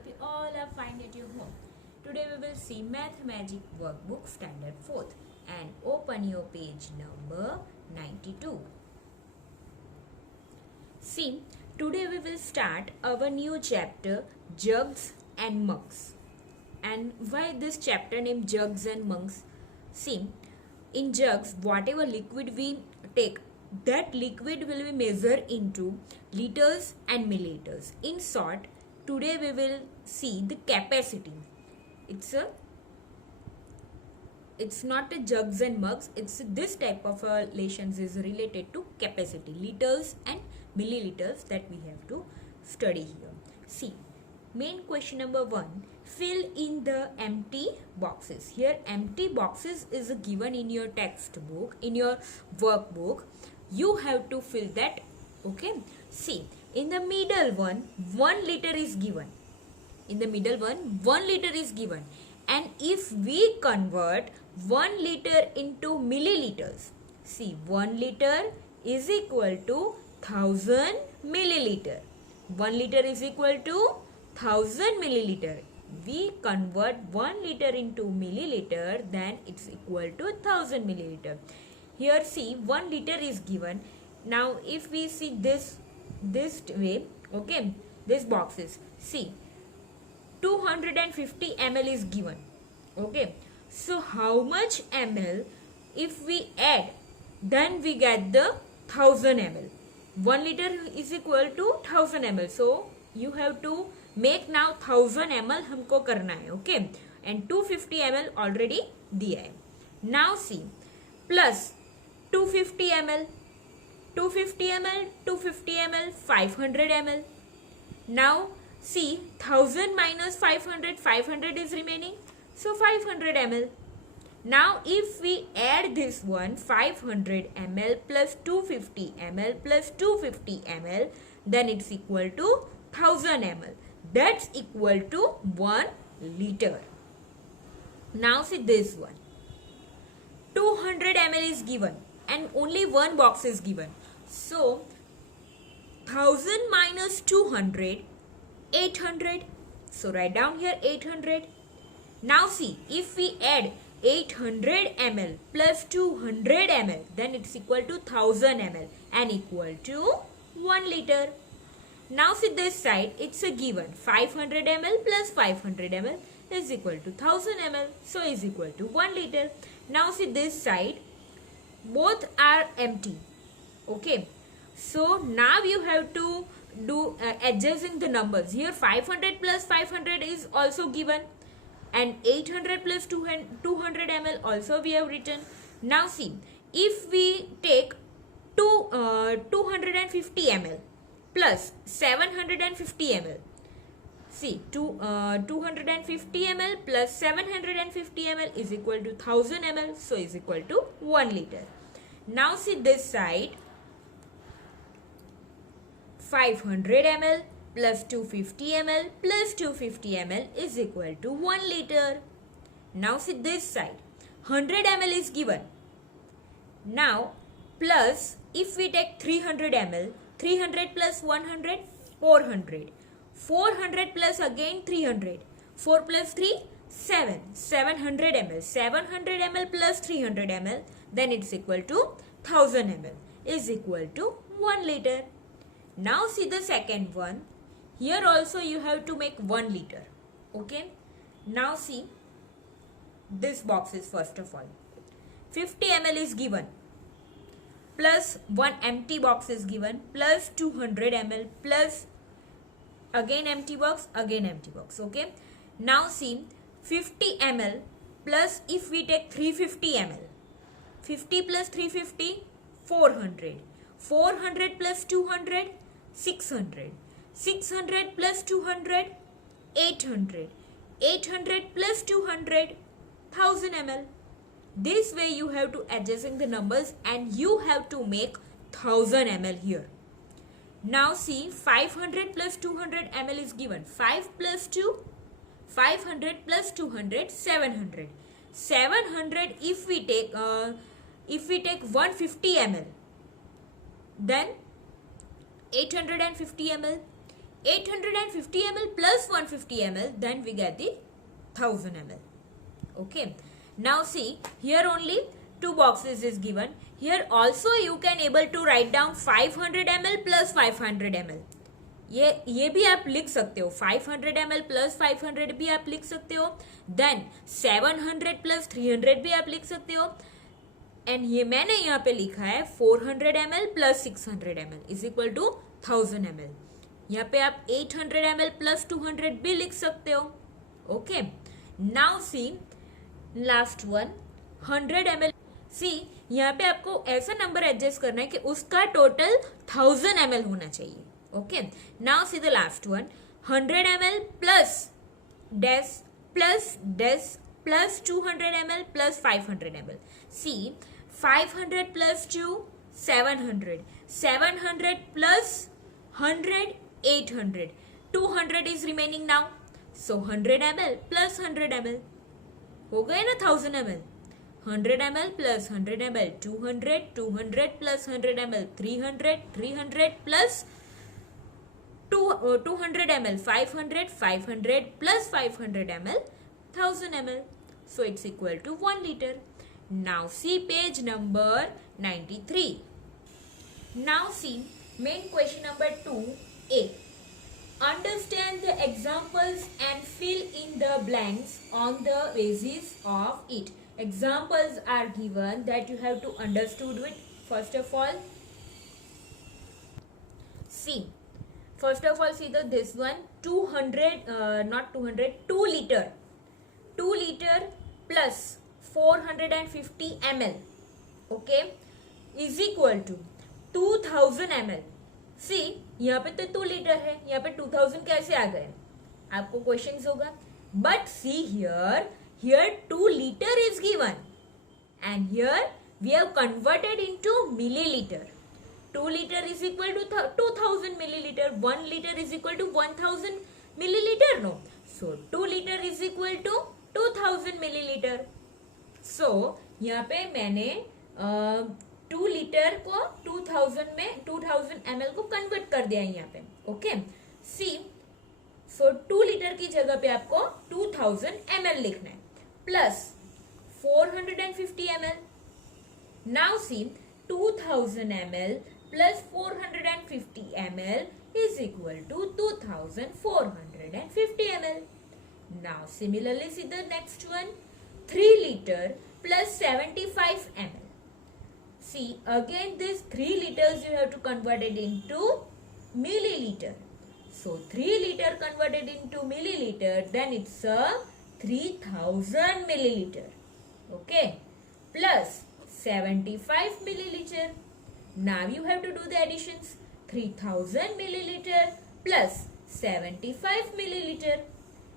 hope you all are fine at your home. Today we will see Math Magic Workbook Standard 4th and open your page number 92. See, today we will start our new chapter Jugs and Mugs. And why this chapter named Jugs and Mugs? See, in jugs, whatever liquid we take, that liquid will be measured into liters and milliliters. In short, today we will see the capacity. It's not a jugs and mugs. It's this type of relations is related to capacity, liters and milliliters, that we have to study here. See, main question number 1. Fill in the empty boxes. Here empty boxes is given in your textbook, in your workbook. You have to fill that. Okay. See, in the middle one, 1 liter is given. In the middle one, 1 liter is given. And if we convert 1 liter into milliliters, see, 1 liter is equal to 1000 milliliter. 1 liter is equal to 1000 milliliter. We convert 1 liter into milliliter, then it's equal to 1000 milliliter. Here see, 1 liter is given. Now if we see this way, okay, this boxes, see, 250 ml is given. Okay, so how much ml if we add, then we get the 1000 ml. 1 liter is equal to 1000 ml. So you have to make now 1000 ml हमको करना है. Okay, and 250 ml already दिया है. Now see, plus 250 ml, 250 ml, 250 ml, 500 ml. Now see, 1000 minus 500, 500 is remaining. So 500 ml. Now if we add this one, 500 ml plus 250 ml plus 250 ml, then it's equal to 1000 ml. That's equal to 1 liter. Now see this one. 200 ml is given and only one box is given. So 1000 minus 200, 800. So write down here 800. Now see, if we add 800 ml plus 200 ml, then it's equal to 1000 ml and equal to 1 liter. Now see this side, it's a given 500 ml plus 500 ml is equal to 1000 ml, so is equal to 1 liter. Now see this side, both are empty. Okay, so now you have to do adjusting the numbers. Here 500 plus 500 is also given and 800 plus 200 ml also we have written. Now see, if we take 250 ml plus 750 ml, see, 250 ml plus 750 ml is equal to 1000 ml, so is equal to 1 liter. Now see this side, 500 ml plus 250 ml plus 250 ml is equal to 1 liter. Now see this side, 100 ml is given. Now plus, if we take 300 ml, 300 plus 100, 400. 400 plus again 300. 4 plus 3, 7. 700 ml. 700 ml plus 300 ml, then it's equal to 1000 ml is equal to 1 liter. Now see the second one. Here also you have to make 1 liter. Okay. Now see this box is first of all. 50 ml is given. Plus 1 empty box is given. Plus 200 ml. Plus again empty box. Again empty box. Okay. Now see 50 ml. Plus if we take 350 ml. 50 plus 350. 400. 400 plus 200. 600. 600 plus 200, 800. 800 plus 200, 1000 ml. This way you have to adjusting the numbers and you have to make 1000 ml here. Now see, 500 plus 200 ml is given. 5 plus 2, 500 plus 200, 700. 700 if we take 150 ml, then 850 ml. 850 ml plus 150 ml, then we get the 1000 ml. Okay, now see, here only two boxes is given. Here also you can able to write down 500 ml plus 500 ml. ये भी आप लिख सकते हो, 500 ml plus 500 भी आप लिख सकते हो, देन 700 plus 300 भी आप लिख सकते हो, एंड ये मैंने यहाँ पे लिखा है 400 ml plus 600 ml is equal to 1000 ml. यहाँ पे आप 800 ml plus 200 भी लिख सकते हो. Okay, now see last one 100 ml. सी यहाँ पे आपको ऐसा नंबर एडजस्ट करना है कि उसका टोटल 1000 ml होना चाहिए. Okay, now see the last one, 100 ml plus dash plus 200 ml plus 500 ml. See, 500 plus 2, 700. 700 plus 100, 800. 200 is remaining now. So 100 ml plus 100 ml. हो गए ना 1000 ml. 100 ml plus 100 ml, 200, 200 plus 100 ml, 300, 300 plus 200 ml, 500, 500 plus 500 ml, 1000 ml. So it's equal to 1 liter. Now see page number 93. Now see main question number 2a. Understand the examples and fill in the blanks on the basis of it. Examples are given that you have to understood it. First of all, see. First of all, see this one, 200, not 200, 2 liter. 2 liter plus 450 ml, okay, is equal to 2000 ml. See, यहाँ पे तो 2 liter है, यहाँ पे 2000 कैसे आ गए? आपको questions होगा. But see here 2 liter is given, and here we have converted into milliliter. 2 liter is equal to 2000 milliliter. 1 liter is equal to 1000 milliliter. No. So 2 liter is equal to 2000 milliliter. So यहाँ पे मैंने 2 litre को 2000 में 2000 ml को convert कर दिया यहाँ पे. ओके, सी, सो 2 लीटर की जगह पे आपको 2000 ml लिखना है plus 450 ml. Now see 2000 ml plus 450 ml is equal to 2450 ml. Now similarly see the next one, 3 liter plus 75 ml. See again this 3 liters you have to convert it into milliliter. So 3 liter converted into milliliter, then it's a 3000 milliliter. Okay, plus 75 milliliter. Now you have to do the additions. 3000 milliliter plus 75 milliliter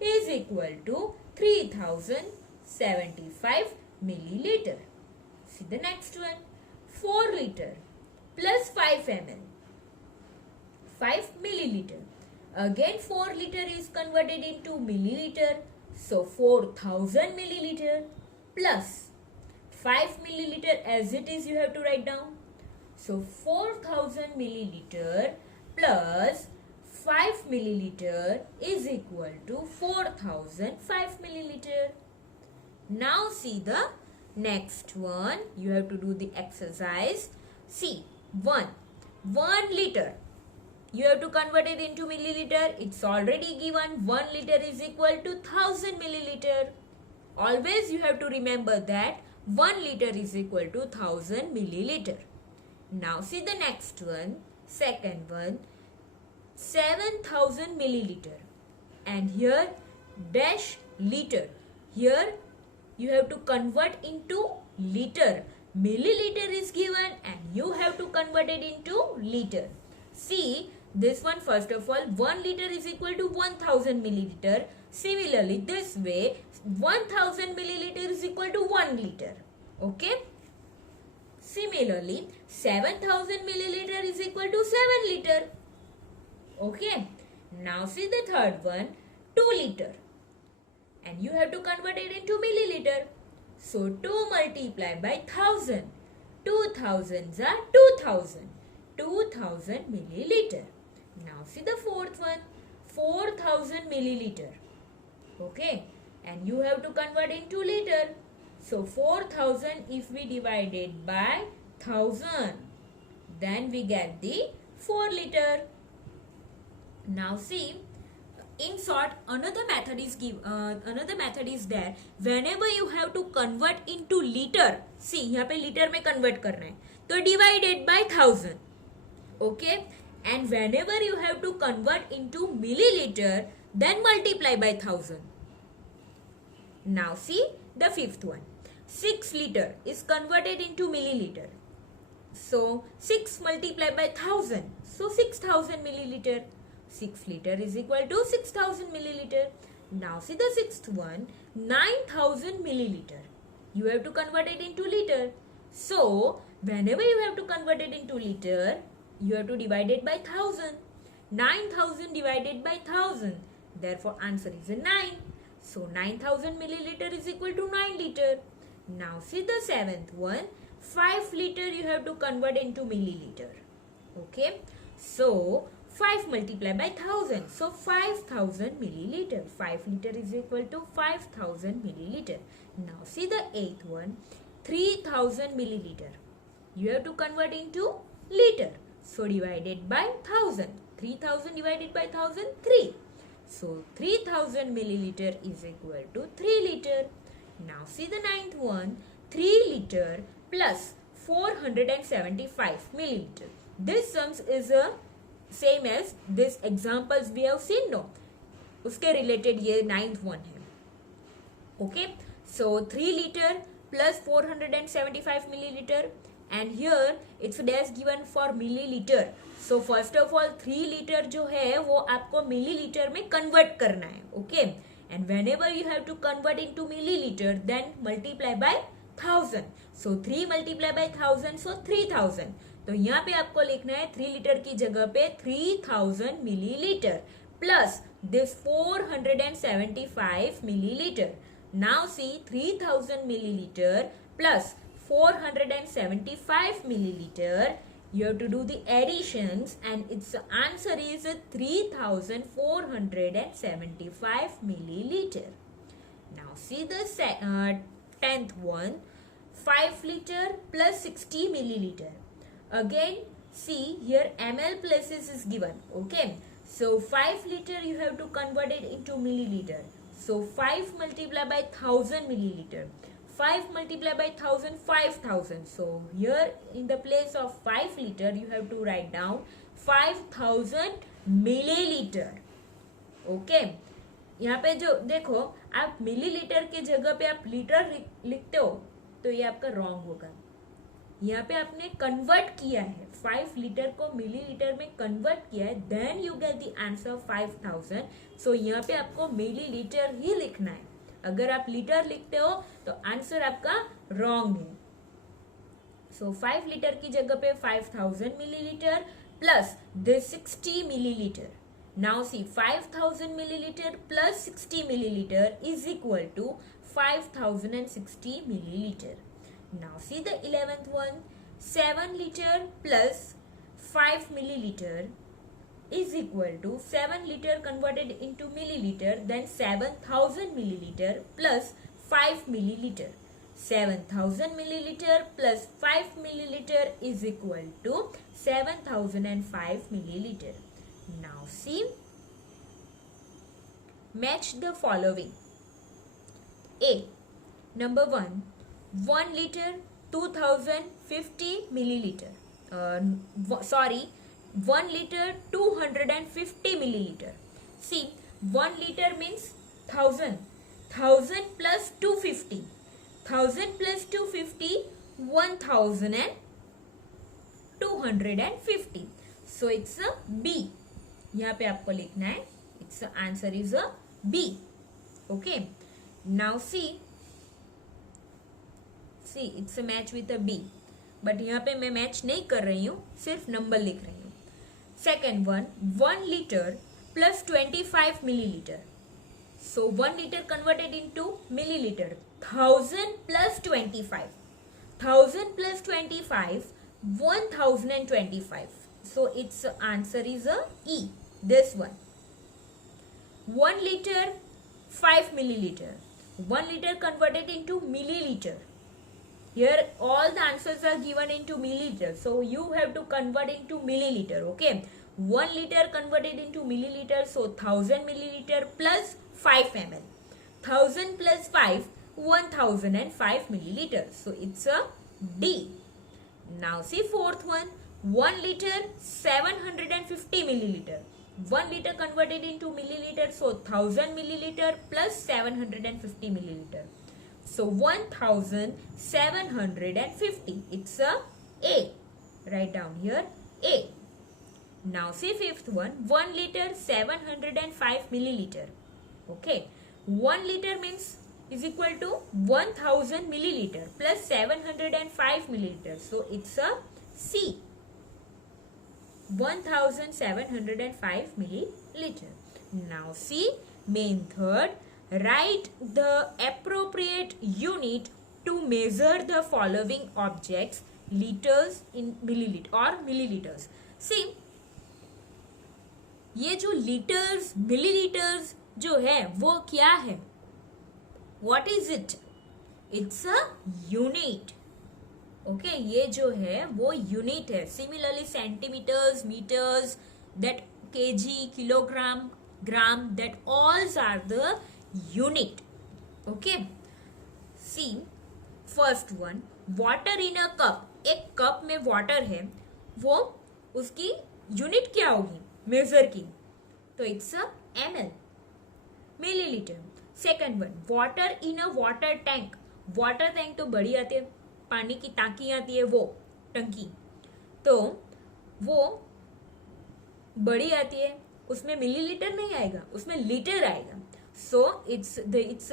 is equal to 3075 milliliter. See the next one, 4 liter plus 5 ml, 5 milliliter. Again 4 liter is converted into milliliter. So 4000 milliliter plus 5 milliliter as it is you have to write down. So 4000 milliliter plus 5 milliliter is equal to 4005 milliliter. Now see the next one. You have to do the exercise. See, 1 liter. You have to convert it into milliliter. It's already given. 1 liter is equal to 1000 milliliter. Always you have to remember that 1 liter is equal to 1000 milliliter. Now see the next one, second one, 7000 milliliter, and here dash liter. Here you have to convert into liter. Milliliter is given and you have to convert it into liter. See this one, first of all, 1 liter is equal to 1000 milliliter. Similarly this way 1000 milliliter is equal to 1 liter. Okay. Similarly, 7000 milliliter is equal to 7 liter. Okay. Now see the third one, 2 liter. And you have to convert it into milliliter. So 2 multiplied by 1000. 2000s are 2000. 2000 milliliter. Now see the fourth one, 4000 milliliter. Okay, and you have to convert into liter. So 4000 if we divide it by 1000, then we get the 4 liter. Now see, in short, another method is there. Whenever you have to convert into liter, see यहाँ पे liter में convert करना है, तो divided by 1000. Okay, and whenever you have to convert into milliliter, then multiply by 1000. Now see the fifth one. 6 liter is converted into milliliter. So 6 multiplied by 1000. So 6000 milliliter. 6 liter is equal to 6000 milliliter. Now see the sixth one. 9000 milliliter. You have to convert it into liter. So whenever you have to convert it into liter, you have to divide it by 1000. 9000 divided by 1000. Therefore answer is a 9. So 9000 milliliter is equal to 9 liter. Now see the seventh one. 5 liter you have to convert into milliliter. Okay. So 5 multiplied by 1000. So 5000 milliliter. 5 liter is equal to 5000 milliliter. Now see the eighth one. 3000 milliliter. You have to convert into liter. So divided by 1000. 3000 divided by 1000, 3. So 3000 milliliter is equal to 3 liter. Now see the ninth one. 3 liter plus 475 milliliter. This sums is a same as this examples we have seen, no? उसके related ये ninth one है. Okay. So 3 liter plus 475 milliliter. And here it's dash given for milliliter. So first of all 3 liter जो है वो आपको milliliter में convert करना है. Okay. And whenever you have to convert into milliliter, then multiply by 1000. So 3 multiply by 1000, so 3000. तो यहाँ पे आपको लिखना है 3 लीटर की जगह पे 3000 millilitre plus this 475 milliliter. Now see 3000 milliliter plus 475 milliliter. You have to do the additions and its answer is 3475 milliliter. Now see the 10th one. 5 liter plus 60 milliliter. Again see here ml places is given. Okay. So 5 liter you have to convert it into milliliter. So 5 multiplied by 1000 milliliter. 5 multiplied by 1000, 5000. So here in the place of 5 liter you have to write down 5000 milliliter. Okay. यहाँ पे जो देखो आप millilitre की जगह पे आप litre लिखते हो तो ये आपका रॉन्ग होगा. यहाँ पे आपने कन्वर्ट किया है 5 लीटर को मिलीलीटर में कन्वर्ट किया है, then you get the answer 5000. So यहाँ पे आपको मिलीलीटर ही लिखना है. अगर आप लीटर लिखते हो तो आंसर आपका रॉन्ग है. सो 5 लीटर की जगह पे 5000 millilitre plus this 60 millilitre. Now see 5000 millilitre plus 60 millilitre is equal to 5060 milliliter. Now see the 11th one. 7 liter plus 5 milliliter is equal to 7 liter converted into milliliter, then 7000 milliliter plus 5 milliliter. 7000 milliliter plus 5 milliliter is equal to 7005 milliliter. Now see, match the following. A. Number 1. 1 liter 2050 milliliter. 1 liter 250 milliliter. See, 1 liter means 1000. 1000 plus 250. 1000 plus 250, 1250. So it's a B. यहाँ पे आपको लिखना है. Its answer is a B. Okay. Now see it's a match with a B. But यहाँ पे मैं match नहीं कर रही हूँ, सिर्फ नंबर लिख रही हूँ. Second one, 1 liter plus 25 milliliter. So 1 liter converted into milliliter. 1000 plus 25. 1000 plus 25, 1025. So its answer is a E, this one. 1 liter, 5 milliliter. 1 liter converted into milliliter. Here all the answers are given into milliliter. So you have to convert into milliliter. Okay. 1 liter converted into milliliter. So 1000 milliliter plus 5 ml. 1000 plus 5, 1005 milliliters. So it's a D. Now see fourth one. 1 liter, 750 milliliter. 1 liter converted into milliliter. So 1000 milliliter plus 750 milliliter. So 1750. It's a A. Write down here A. Now see fifth one. 1 liter, 705 milliliter. Okay. 1 liter means is equal to 1000 milliliter plus 705 milliliter. So it's a C. 1705 milliliter. Now see main third. Write the appropriate unit to measure the following objects, liters in milliliter or milliliters. See, ये जो liters, milliliters जो है वो क्या है? What is it? It's a unit. Okay, ये जो है वो unit है. Similarly, centimeters, meters, that kg, kilogram, gram, that all are the unit. Okay. See, first one, water in a cup. एक कप में वाटर है, वो उसकी यूनिट क्या होगी मेजर की? तो it's a ml, millilitre. Second one, water in a water tank. Water tank तो बड़ी आती है, पानी की टांकी आती है वो टंकी, तो वो बड़ी आती है, उसमें मिलीलीटर नहीं आएगा, उसमें लीटर आएगा. So it's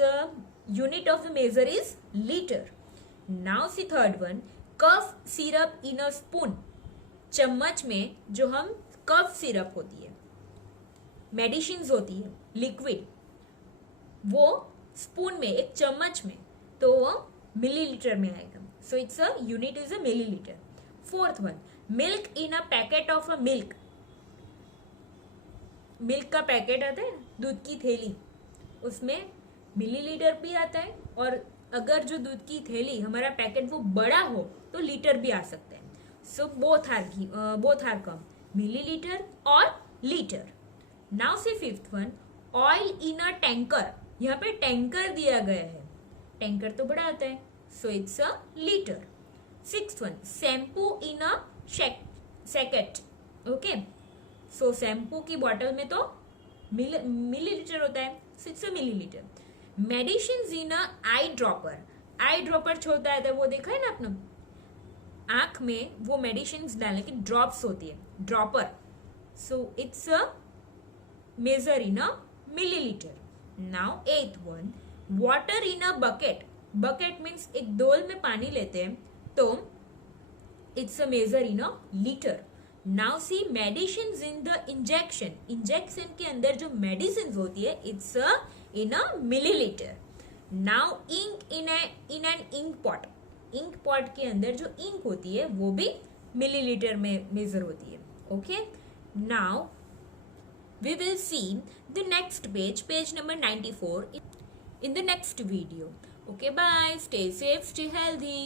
a unit of the measure is litre. Now see third one, cough syrup in a spoon. चम्मच में जो हम कफ सिरप होती है, मेडिसिन होती है लिक्विड, वो स्पून में एक चम्मच में, तो वो मिलीलीटर में आएगा. So it's a unit is a millilitre. Fourth one, milk in a packet of a milk. Milk का पैकेट आता है, दूध की थैली, उसमें मिलीलीटर भी आता है, और अगर जो दूध की थैली हमारा पैकेट वो बड़ा हो तो लीटर भी आ सकता है. So both are come, millilitre और litre. Now say fifth one, oil in a tanker. यहाँ पे टैंकर दिया गया है, टैंकर तो बड़ा आता है, सो it's a litre. Sixth one, shampoo in a saccate. Okay, so shampoo की बॉटल में तो मिलीलीटर होता है, सो it's a millilitre. Medicine in a eye dropper. Eye dropper छोटा है, वो देखा है ना आपने, आंख में वो मेडिसिन डालने की ड्रॉप्स होती है, dropper. So it's a measure in a millilitre. Now एथ one, water in a bucket. Bucket means एक डोल में पानी लेते हैं, तो it's a measure in a litre. Now see medicine in the injection. Injection के अंदर जो मेडिसिन होती है, it's a in a millilitre. Now ink in an ink pot. Ink pot के अंदर जो इंक होती है वो भी मिलीलीटर में मेजर होती है. Okay, now we will see the next page number 94 in the next video. Okay, bye, stay safe, stay healthy.